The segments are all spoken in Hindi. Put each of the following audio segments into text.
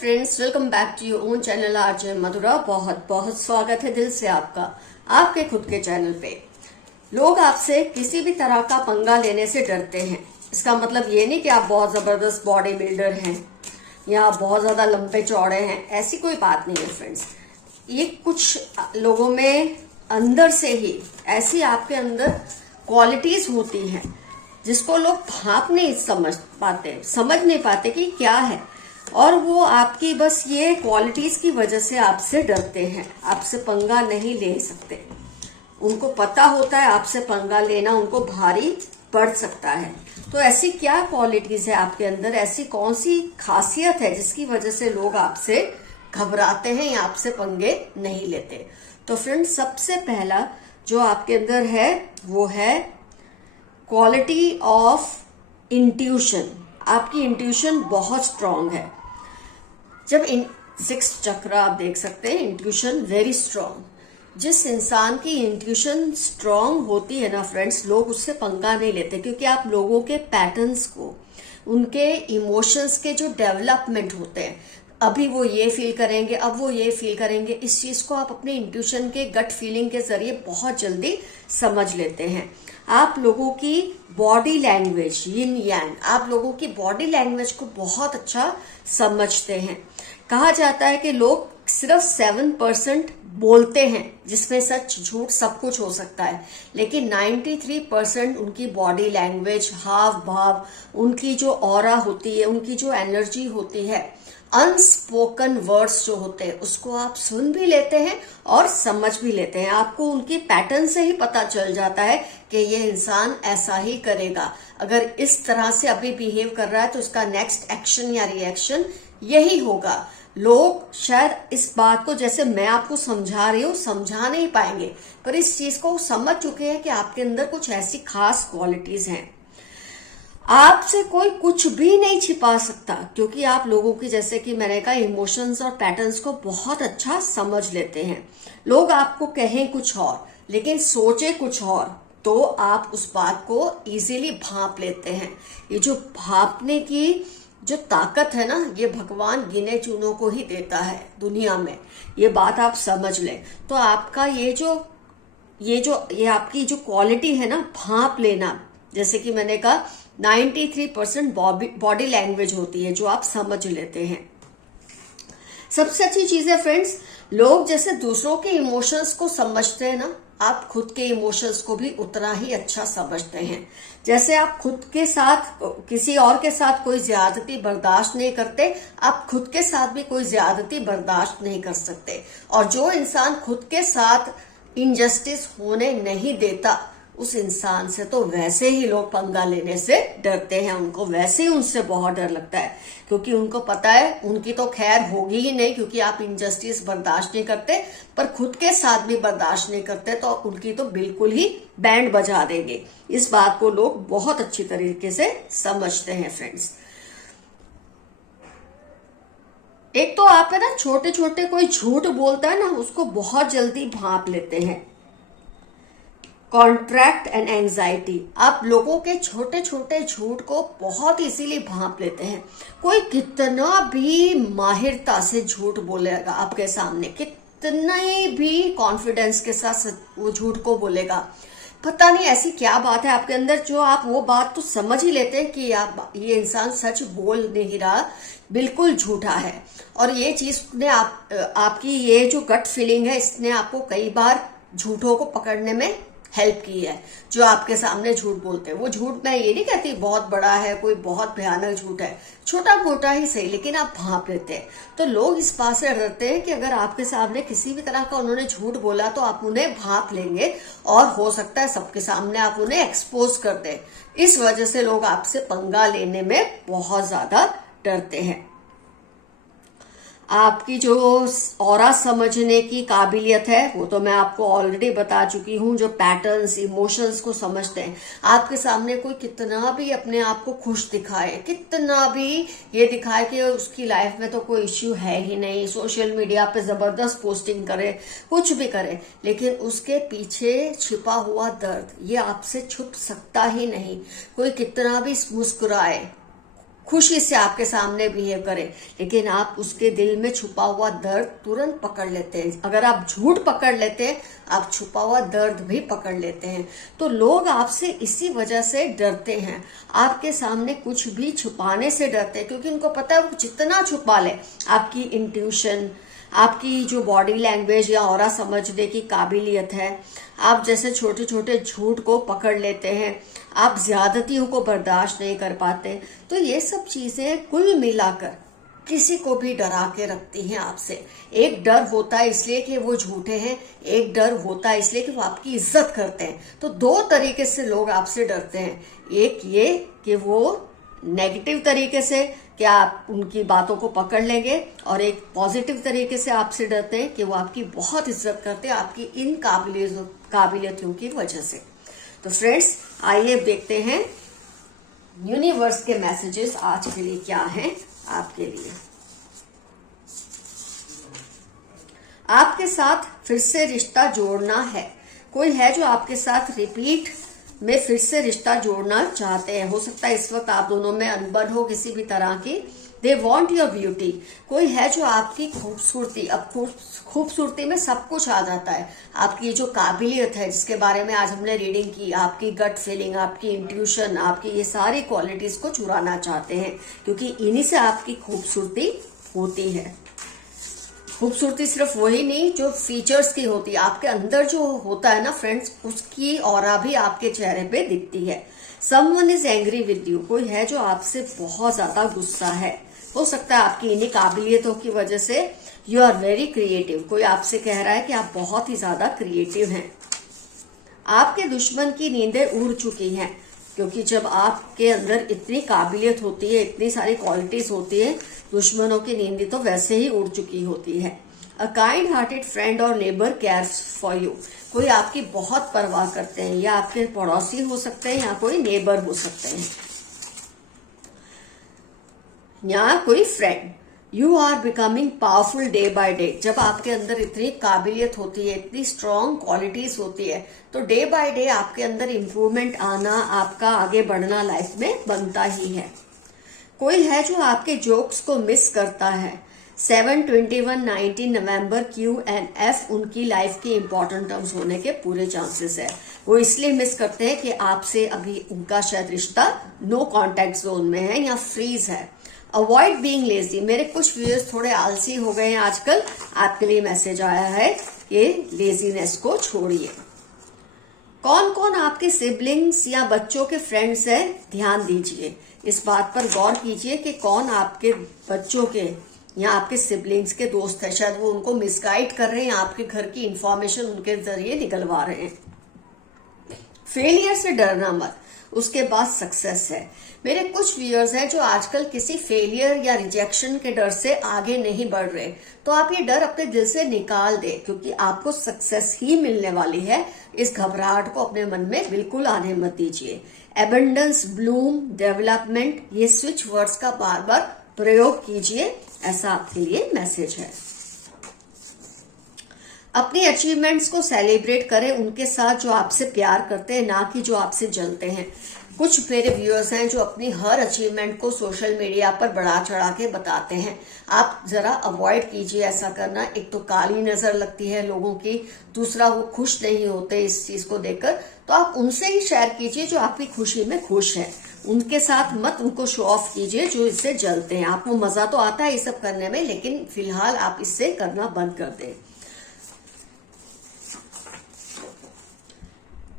Friends, welcome back to your own channel RJ Madhura. बहुत बहुत स्वागत है दिल से आपका आपके खुद के चैनल पे। लोग आपसे किसी भी तरह का पंगा लेने से डरते हैं। इसका मतलब ये नहीं कि आप बहुत जबरदस्त बॉडी बिल्डर हैं या आप बहुत ज्यादा लंबे चौड़े हैं, ऐसी कोई बात नहीं है फ्रेंड्स। ये कुछ लोगों में अंदर से ही ऐसी आपके अंदर क्वालिटीज होती हैं जिसको लोग भाप नहीं समझ नहीं पाते कि क्या है, और वो आपकी बस ये क्वालिटीज की वजह से आपसे डरते हैं, आपसे पंगा नहीं ले सकते। उनको पता होता है आपसे पंगा लेना उनको भारी पड़ सकता है। तो ऐसी क्या क्वालिटीज है आपके अंदर, ऐसी कौन सी खासियत है जिसकी वजह से लोग आपसे घबराते हैं या आपसे पंगे नहीं लेते। तो फ्रेंड्स, सबसे पहला जो आपके अंदर है वो है क्वालिटी ऑफ इंट्यूशन। आपकी इंट्यूशन बहुत स्ट्रांग है। जब इन 6 चक्र आप देख सकते हैं, इंट्यूशन वेरी स्ट्रांग। जिस इंसान की इंट्यूशन स्ट्रांग होती है ना फ्रेंड्स, लोग उससे पंगा नहीं लेते, क्योंकि आप लोगों के पैटर्न्स को, उनके इमोशंस के जो डेवलपमेंट होते हैं, अभी वो ये फील करेंगे, अब वो ये फील करेंगे, इस चीज को आप अपने इंट्यूशन के गट फीलिंग के जरिए बहुत जल्दी समझ लेते हैं। आप लोगों की बॉडी लैंग्वेज, यिन यांग, आप लोगों की बॉडी लैंग्वेज को बहुत अच्छा समझते हैं। कहा जाता है कि लोग सिर्फ 7% बोलते हैं, जिसमें सच झूठ सब कुछ हो सकता है, लेकिन 93% उनकी बॉडी लैंग्वेज, हाव भाव, उनकी जो ऑरा होती है, उनकी जो एनर्जी होती है, अनस्पोकन वर्ड्स जो होते हैं, उसको आप सुन भी लेते हैं और समझ भी लेते हैं। आपको उनकी पैटर्न से ही पता चल जाता है कि ये इंसान ऐसा ही करेगा। अगर इस तरह से अभी बिहेव कर रहा है तो उसका नेक्स्ट एक्शन या रिएक्शन यही होगा। लोग शायद इस बात को, जैसे मैं आपको समझा रही हूँ, समझा नहीं पाएंगे, पर इस चीज को समझ चुके हैं कि आपके अंदर कुछ ऐसी खास क्वालिटीज हैं। आपसे कोई कुछ भी नहीं छिपा सकता, क्योंकि आप लोगों की, जैसे कि मैंने कहा, इमोशंस और पैटर्न्स को बहुत अच्छा समझ लेते हैं। लोग आपको कहें कुछ और लेकिन सोचे कुछ और, तो आप उस बात को इजीली भांप लेते हैं। ये जो भांपने की जो ताकत है ना, ये भगवान गिने चुनों को ही देता है दुनिया में। ये बात आप समझ लें तो आपका ये आपकी जो क्वालिटी है ना, भांप लेना, जैसे कि मैंने कहा 93% बॉडी लैंग्वेज होती है जो आप समझ लेते हैं। सबसे अच्छी चीज है फ्रेंड्स, लोग जैसे दूसरों के इमोशंस को समझते हैं ना, आप खुद के इमोशंस को भी उतना ही अच्छा समझते हैं। जैसे आप खुद के साथ किसी और के साथ कोई ज्यादती बर्दाश्त नहीं करते, आप खुद के साथ भी कोई ज्यादती बर्दाश्त नहीं कर सकते। और जो इंसान खुद के साथ इनजस्टिस होने नहीं देता, उस इंसान से तो वैसे ही लोग पंगा लेने से डरते हैं। उनको वैसे ही उनसे बहुत डर लगता है, क्योंकि उनको पता है उनकी तो खैर होगी ही नहीं, क्योंकि आप इनजस्टिस बर्दाश्त नहीं करते, पर खुद के साथ भी बर्दाश्त नहीं करते तो उनकी तो बिल्कुल ही बैंड बजा देंगे। इस बात को लोग बहुत अच्छी तरीके से समझते हैं फ्रेंड्स। एक तो आप है ना, छोटे छोटे कोई झूठ बोलता है ना, उसको बहुत जल्दी भांप लेते हैं। कॉन्ट्रैक्ट एंड एंजाइटी, आप लोगों के छोटे छोटे झूठ को बहुत इजीली भांप लेते हैं। कोई कितना भी माहिरता से झूठ बोलेगा आपके सामने, कितने भी कॉन्फिडेंस के साथ वो झूठ को बोलेगा, पता नहीं ऐसी क्या बात है आपके अंदर, जो आप वो बात तो समझ ही लेते हैं कि आप ये इंसान सच बोल नहीं रहा, बिल्कुल झूठा है। और ये चीज ने आपकी ये जो गट फीलिंग है, इसने आपको कई बार झूठों को पकड़ने में हेल्प की है। जो आपके सामने झूठ बोलते हैं, वो झूठ, मैं ये नहीं कहती बहुत बड़ा है, कोई बहुत भयानक झूठ है, छोटा मोटा ही सही, लेकिन आप भांप लेते हैं। तो लोग इस बात से डरते हैं कि अगर आपके सामने किसी भी तरह का उन्होंने झूठ बोला तो आप उन्हें भांप लेंगे, और हो सकता है सबके सामने आप उन्हें एक्सपोज कर दें। इस वजह से लोग आपसे पंगा लेने में बहुत ज्यादा डरते हैं। आपकी जो ऑरा समझने की काबिलियत है, वो तो मैं आपको ऑलरेडी बता चुकी हूँ। जो पैटर्न्स, इमोशंस को समझते हैं, आपके सामने कोई कितना भी अपने आप को खुश दिखाए, कितना भी ये दिखाए कि उसकी लाइफ में तो कोई इश्यू है ही नहीं, सोशल मीडिया पे जबरदस्त पोस्टिंग करे, कुछ भी करे, लेकिन उसके पीछे छिपा हुआ दर्द ये आपसे छुप सकता ही नहीं। कोई कितना भी मुस्कुराए, खुशी से आपके सामने बिहेव करे, लेकिन आप उसके दिल में छुपा हुआ दर्द तुरंत पकड़ लेते हैं। अगर आप झूठ पकड़ लेते हैं, आप छुपा हुआ दर्द भी पकड़ लेते हैं। तो लोग आपसे इसी वजह से डरते हैं, आपके सामने कुछ भी छुपाने से डरते हैं, क्योंकि उनको पता है वो जितना छुपा ले, आपकी इंट्यूशन, आपकी जो बॉडी लैंग्वेज या ऑरा समझने की काबिलियत है, आप जैसे छोटे छोटे झूठ को पकड़ लेते हैं, आप ज्यादतियों को बर्दाश्त नहीं कर पाते। तो ये सब चीजें कुल मिलाकर किसी को भी डरा के रखती हैं आपसे। एक डर होता है इसलिए कि वो झूठे हैं, एक डर होता है इसलिए कि वो आपकी इज्जत करते हैं। तो दो तरीके से लोग आपसे डरते हैं, एक ये कि वो नेगेटिव तरीके से कि आप उनकी बातों को पकड़ लेंगे, और एक पॉजिटिव तरीके से आपसे डरते हैं कि वो आपकी बहुत इज्जत करते हैं आपकी इन काबिलियतों की वजह से। तो फ्रेंड्स, आइए देखते हैं यूनिवर्स के मैसेजेस आज के लिए क्या हैं आपके लिए। आपके साथ फिर से रिश्ता जोड़ना है, कोई है जो आपके साथ रिपीट में फिर से रिश्ता जोड़ना चाहते हैं। हो सकता है इस वक्त आप दोनों में अनबन हो किसी भी तरह की। दे वॉन्ट योर ब्यूटी, कोई है जो आपकी खूबसूरती, अब खूबसूरती में सब कुछ आ जाता है, आपकी जो काबिलियत है जिसके बारे में आज हमने रीडिंग की, आपकी गट फीलिंग, आपकी इंट्यूशन, आपकी ये सारी क्वालिटीज को चुराना चाहते हैं, क्योंकि इन्हीं से आपकी खूबसूरती होती है। खूबसूरती सिर्फ वही नहीं जो फीचर्स की होती है, आपके अंदर जो होता है ना फ्रेंड्स, उसकी ऑरा भी आपके चेहरे पे दिखती है। Someone is angry with you, कोई है जो आपसे बहुत ज्यादा गुस्सा है। हो सकता है आपकी इन्हीं काबिलियतों की वजह से। यू आर वेरी क्रिएटिव, कोई आपसे कह रहा है कि आप बहुत ही ज्यादा क्रिएटिव हैं। आपके दुश्मन की नींदें उड़ चुकी हैं, क्योंकि जब आपके अंदर इतनी काबिलियत होती है, इतनी सारी क्वालिटीज होती है, दुश्मनों की नींद तो वैसे ही उड़ चुकी होती है। अ काइंड हार्टेड फ्रेंड और नेबर केयर्स फॉर यू, कोई आपकी बहुत परवाह करते हैं, या आपके पड़ोसी हो सकते हैं या कोई नेबर हो सकते हैं या कोई friend. You are becoming powerful day by day, जब आपके अंदर इतनी काबिलियत होती है, इतनी स्ट्रॉन्ग क्वालिटीज होती है, तो डे बाय डे आपके अंदर इम्प्रूवमेंट आना, आपका आगे बढ़ना लाइफ में बनता ही है। कोई है जो आपके जोक्स को मिस करता है। 7/21/19 नवंबर Q&F उनकी लाइफ के इंपॉर्टेंट टर्म्स होने के पूरे चांसेस है। वो इसलिए मिस करते हैं कि आपसे अभी उनका शायद रिश्ता नो कॉन्टेक्ट जोन में है या फ्रीज है। अवॉइड बीइंग लेजी, मेरे कुछ व्यूअर्स थोड़े आलसी हो गए हैं आजकल, आपके लिए मैसेज आया है कि लेजीनेस को छोड़िए। कौन कौन आपके सिबलिंग्स या बच्चों के फ्रेंड्स हैं, ध्यान दीजिए, इस बात पर गौर कीजिए कि कौन आपके बच्चों के या आपके सिबलिंग्स के दोस्त है। शायद वो उनको मिसगाइड कर रहे हैं, आपके घर की इंफॉर्मेशन उनके जरिए निकलवा रहे हैं। फेलियर से डरना मत, उसके बाद सक्सेस है। मेरे कुछ व्यूअर्स हैं जो आजकल किसी फेलियर या रिजेक्शन के डर से आगे नहीं बढ़ रहे, तो आप ये डर अपने दिल से निकाल दें, क्योंकि आपको सक्सेस ही मिलने वाली है। इस घबराहट को अपने मन में बिल्कुल आने मत दीजिए। एबंडेंस, ब्लूम, डेवलपमेंट, ये स्विच वर्ड्स का बार बार प्रयोग कीजिए, ऐसा आपके लिए मैसेज है। अपनी अचीवमेंट्स को सेलिब्रेट करें उनके साथ जो आपसे प्यार करते हैं, ना कि जो आपसे जलते हैं। कुछ मेरे व्यूअर्स हैं जो अपनी हर अचीवमेंट को सोशल मीडिया पर बढ़ा चढ़ा के बताते हैं, आप जरा अवॉइड कीजिए ऐसा करना। एक तो काली नजर लगती है लोगों की, दूसरा वो खुश नहीं होते इस चीज को देखकर, तो आप उनसे ही शेयर कीजिए जो आपकी खुशी में खुश है। उनके साथ मत उनको शो ऑफ कीजिए जो इससे जलते हैं। आपको मजा तो आता है ये सब करने में, लेकिन फिलहाल आप इससे करना बंद कर दें।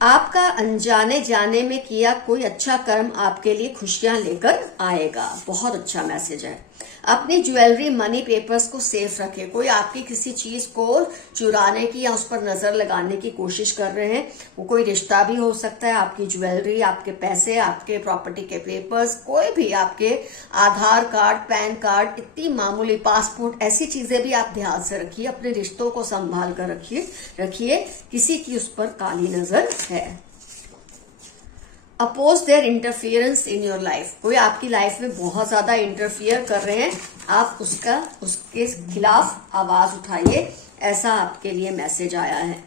आपका अनजाने जाने में किया कोई अच्छा कर्म आपके लिए खुशियां लेकर आएगा, बहुत अच्छा मैसेज है। अपनी ज्वेलरी, मनी, पेपर्स को सेफ रखें। कोई आपकी किसी चीज को चुराने की या उस पर नजर लगाने की कोशिश कर रहे हैं, वो कोई रिश्ता भी हो सकता है, आपकी ज्वेलरी, आपके पैसे, आपके प्रॉपर्टी के पेपर्स, कोई भी, आपके आधार कार्ड, पैन कार्ड, इतनी मामूली, पासपोर्ट, ऐसी चीजें भी आप ध्यान से रखिए। अपने रिश्तों को संभाल कर रखिए, किसी की उस पर काली नजर है। Oppose their interference in your life, कोई आपकी लाइफ में बहुत ज्यादा इंटरफियर कर रहे हैं, आप उसके खिलाफ आवाज उठाइए, ऐसा आपके लिए मैसेज आया है।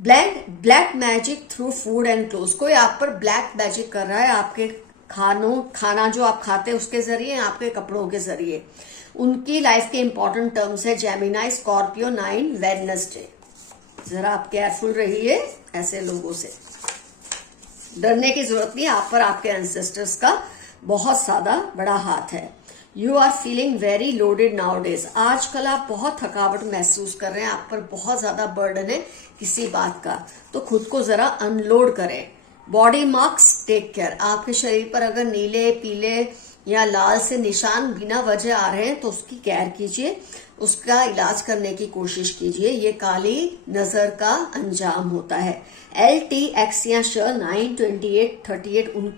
Black magic through food and cloth, कोई आप पर ब्लैक मैजिक कर रहा है, आपके खाना जो आप खाते हैं उसके जरिए, आपके कपड़ों के जरिए। उनकी लाइफ के इंपॉर्टेंट टर्म्स है जेमिनाई, स्कॉर्पियो, 9, वेडनेसडे। जरा आप केयरफुल रहिए ऐसे लोगों से। डरने की जरूरत नहीं, आप पर आपके एंसेस्टर्स का बहुत ज्यादा बड़ा हाथ है। You are feeling very loaded nowadays. आजकल आप बहुत थकावट महसूस कर रहे हैं, आप पर बहुत ज्यादा बर्डन है किसी बात का, तो खुद को जरा अनलोड करें। Body marks, take care. आपके शरीर पर अगर नीले, पीले या लाल से निशान बिना वजह आ रहे हैं तो उसकी केयर कीजिए, उसका इलाज करने की कोशिश कीजिए। ये काली नजर का अंजाम होता है। LT, या श, 9, 28, 38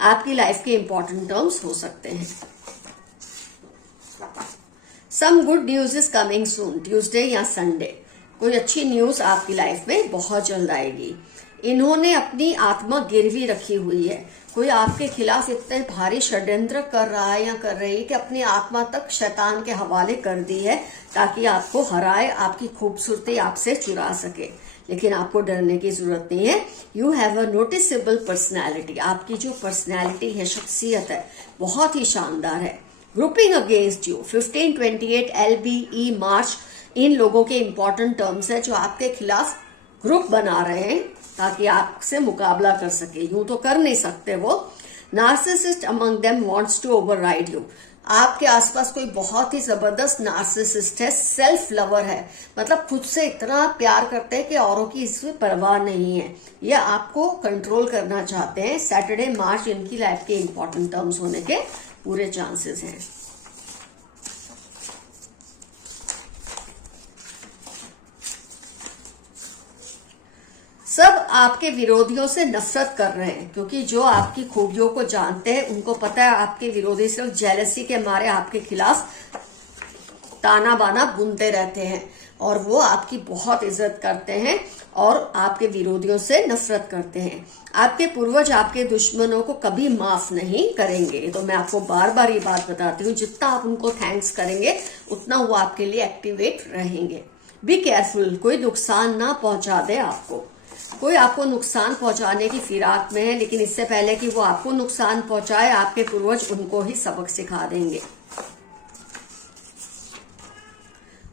आपकी लाइफ के इंपॉर्टेंट टर्म्स हो सकते हैं। Some good news is coming soon, Tuesday या संडे। कोई अच्छी न्यूज आपकी लाइफ में बहुत जल्द आएगी। इन्होंने अपनी आत्मा गिरवी रखी हुई है। कोई आपके खिलाफ इतने भारी षड्यंत्र कर रहा है या कर रही है कि अपनी आत्मा तक शैतान के हवाले कर दी है ताकि आपको हराए, आपकी खूबसूरती आपसे चुरा सके। लेकिन आपको डरने की जरूरत नहीं है। You have a noticeable personality. आपकी जो पर्सनैलिटी है, शख्सियत है, बहुत ही शानदार है। ग्रुपिंग अगेंस्ट यू, 15, 28, LBE, मार्च, इन लोगों के इंपॉर्टेंट टर्म्स है जो आपके खिलाफ ग्रुप बना रहे हैं ताकि आपसे मुकाबला कर सके। यूं तो कर नहीं सकते वो। Narcissist among them wants to override you. आपके आसपास कोई बहुत ही जबरदस्त नार्सिसिस्ट है, सेल्फ लवर है, मतलब खुद से इतना प्यार करते हैं कि औरों की इसमें परवाह नहीं है। ये आपको कंट्रोल करना चाहते हैं। सैटरडे, मार्च इनकी लाइफ के इंपॉर्टेंट टर्म्स होने के पूरे चांसेस हैं। सब आपके विरोधियों से नफरत कर रहे हैं क्योंकि जो आपकी खूबियों को जानते हैं उनको पता है आपके विरोधी सिर्फ जेलसी के मारे आपके खिलाफ ताना बाना बुनते रहते हैं और वो आपकी बहुत इज्जत करते हैं और आपके विरोधियों से नफरत करते हैं। आपके पूर्वज आपके दुश्मनों को कभी माफ नहीं करेंगे। तो मैं आपको बार बार ये बात बताती हूँ, जितना आप उनको थैंक्स करेंगे उतना वो आपके लिए एक्टिवेट रहेंगे। बी केयरफुल, कोई नुकसान ना पहुंचा दे आपको। कोई आपको नुकसान पहुंचाने की फिराक में है, लेकिन इससे पहले कि वो आपको नुकसान पहुंचाए आपके पूर्वज उनको ही सबक सिखा देंगे।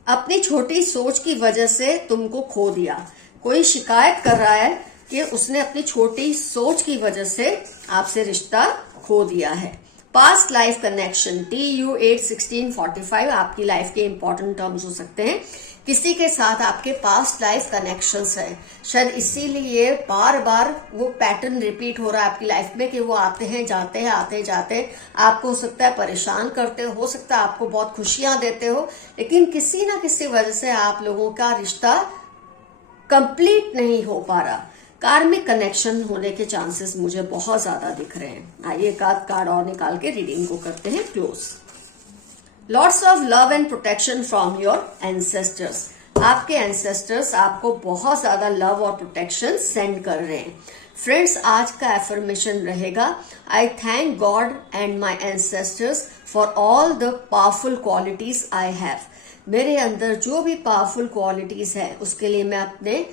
अपनी छोटी सोच की वजह से तुमको खो दिया। कोई शिकायत कर रहा है कि उसने अपनी छोटी सोच की वजह से आपसे रिश्ता खो दिया है। पास्ट लाइफ कनेक्शन, TU 8, 16, 45 आपकी लाइफ के इंपॉर्टेंट टर्म्स हो सकते हैं। किसी के साथ आपके पास्ट लाइफ कनेक्शंस है, शायद इसीलिए बार बार वो पैटर्न रिपीट हो रहा है आपकी लाइफ में कि वो आते हैं जाते हैं आते जाते हैं। आपको हो सकता है परेशान करते हो सकता है आपको बहुत खुशियां देते हो, लेकिन किसी ना किसी वजह से आप लोगों का रिश्ता कंप्लीट नहीं हो पा रहा। कार्मिक कनेक्शन होने के चांसेस मुझे बहुत ज्यादा दिख रहे हैं। आइए एक आध कार्ड और निकाल के रीडिंग को करते हैं close. Lots of love and protection from your ancestors. आपके एंसेस्टर्स आपको बहुत ज्यादा लव और प्रोटेक्शन सेंड कर रहे हैं। फ्रेंड्स, आज का एफर्मेशन रहेगा, आई thank God and my ancestors for all the powerful qualities I have. मेरे अंदर जो भी पावरफुल क्वालिटीज है उसके लिए मैं अपने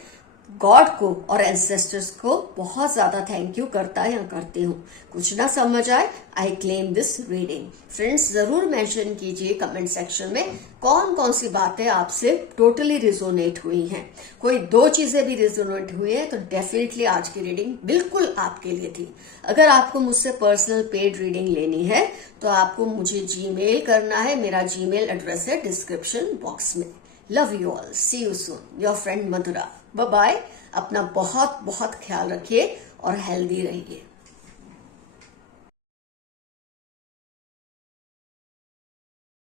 गॉड को और एंसेस्टर्स को बहुत ज्यादा थैंक यू करता या करती हूँ। कुछ ना समझ आए, I claim this reading. Friends, जरूर मेंशन कीजिए कमेंट सेक्शन में कौन कौन सी बातें आपसे टोटली रिजोनेट हुई हैं। कोई दो चीजें भी रिजोनेट हुई है तो डेफिनेटली आज की रीडिंग बिल्कुल आपके लिए थी। अगर आपको मुझसे पर्सनल पेड रीडिंग लेनी है तो आपको मुझे जीमेल करना है। मेरा जीमेल एड्रेस है डिस्क्रिप्शन बॉक्स में। Love you all, see you soon, your friend Madhura. Bye bye. अपना बहुत बहुत ख्याल रखिए और हेल्दी रहिए।